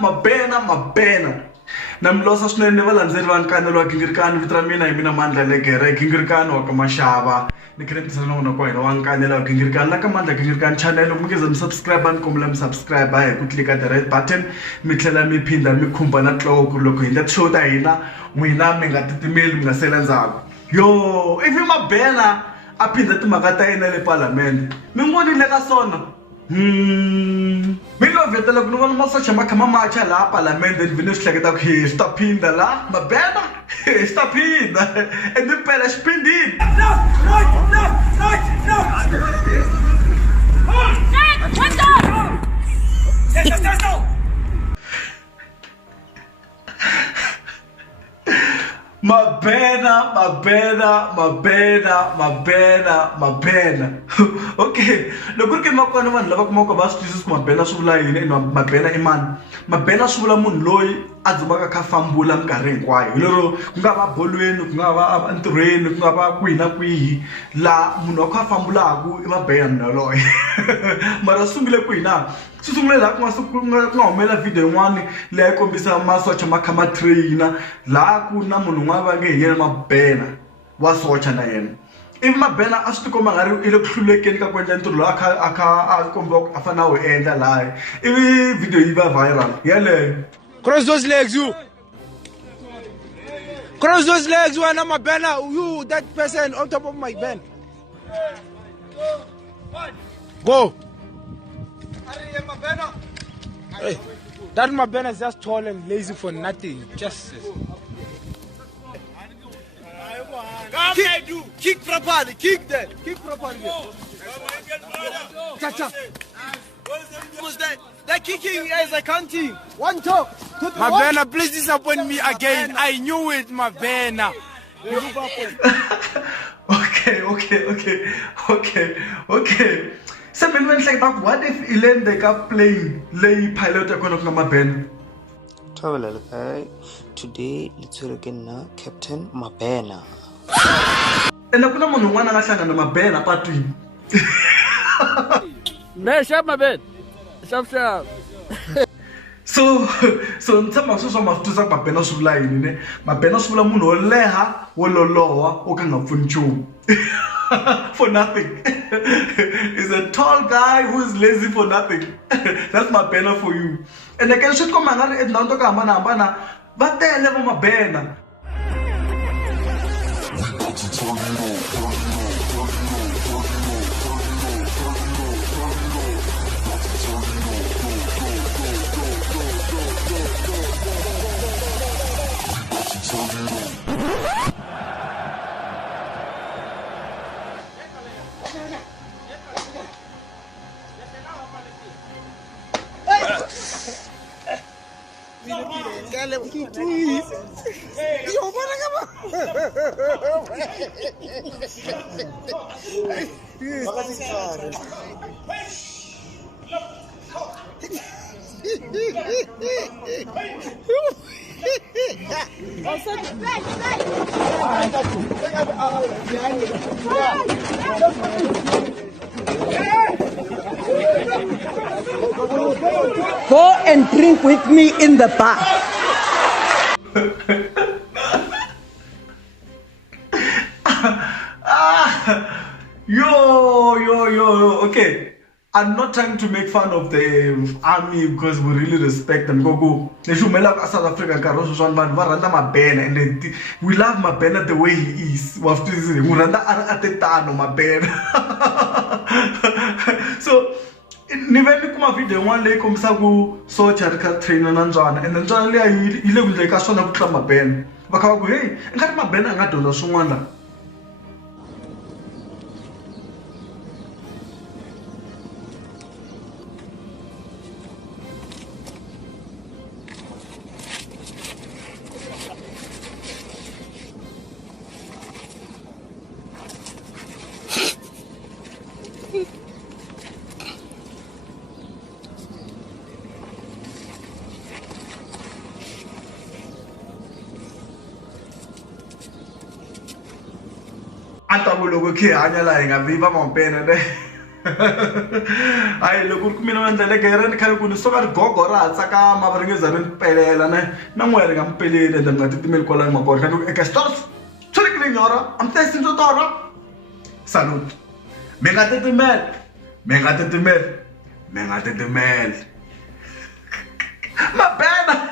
mabena namlosa swinene valandzeri va nkanelo wa gingirikani vito ra mina hi mina Mandla Legere gingirikani wa ka Mashava ni khentisana na n'wina kwa hina wa nkanelo wa gingirikani la ka Mandla Gingirikani channel loko mi ngeze mi subscribe ni kombela mi subscribe hi ku klika the red button mi tlhela mi phinda mi khumba na tloku loko hi ndla show ta hina n'wina mi nga titimeli mi nga sela ndzhaku yo ivi mabena a phinda timhaka ta yena le palamende mi vonile ka swona mi lovetela ku ni vona masocha ma kha ma macha laha palamende ni vine swi hleketa ku swi ta phinda la mabena swi ta phinda ende mpela xi phindile mabena okay loko ri ke makona vanhu lava kumaka va swi twisisa ku mabena swi vula yini mabena i mani mabena swi vula munhu loyi a dzumaka kha fambula minkarhi hinkwayo hi lero ku nga va bolweni ku nga va entirhweni ku nga va kwihi na kwihi laha munhu wa kha fambulaka i mabena yaloye mara swi sungule kwihi na swi sungule laha ku nga humelela video yin'wana leyi kombisa masocha ma kha ma trainer laha ku na munhu un'wana va nge hi yena mabena wa socha na yena ivi mabena a swi tikomba nga ri i le ku hlulekeni ka ku endla ntirho loyi a kombiwa ku a fanele a wu endla laha ivi video yi va viral yeleyo cross those legs you cross those legs wena mabena you that person on top of my ben go hey, that mabena is just tall and lazy for nothing just kick properly, kick that, kick properly. Cha-cha. They're kicking as a counting. One talk. Mabena, please disappoint me again. I knew it, Mabena. Okay. So when like that, what if Elaine they got plane lay pilot a kono mabena? Travel today let's again now Captain Mabena. And I couldn't want one and my bed apart to him. No, shut my bed. Shut. So in terms of some of two my penos of line, my penos will moon or leha, or lower, or can of funchu. For nothing. He's a tall guy who is lazy for nothing. That's my penna for you. And I can shoot come and down to Kamana, but they never my banner. Go and drink with me in the bar. Yo. Okay. I'm not trying to make fun of the army because we really respect them. Go. They should make like South Africa and we love Mabena the way he is. We have to say, we Mabena. So, niveni kuma video one le komisa ku socha ka trainer na njana and njana le ile ku le ka sona ku tla Mabena. Va kha ku hey, ngati Mabena nga dyondza swin'wana la. Anta loko khi hanya la hi nga viva Mabena hayi loko ku mina ndlela ke khale ku ni soka ri gogo ra tsakama va ringeza ri pelela na n'we ri nga mpeleli ende mi nga titimeli kwala makona kanti eka stores tshuri ke nyora am testing to tora salute mi nga titimeli Mabena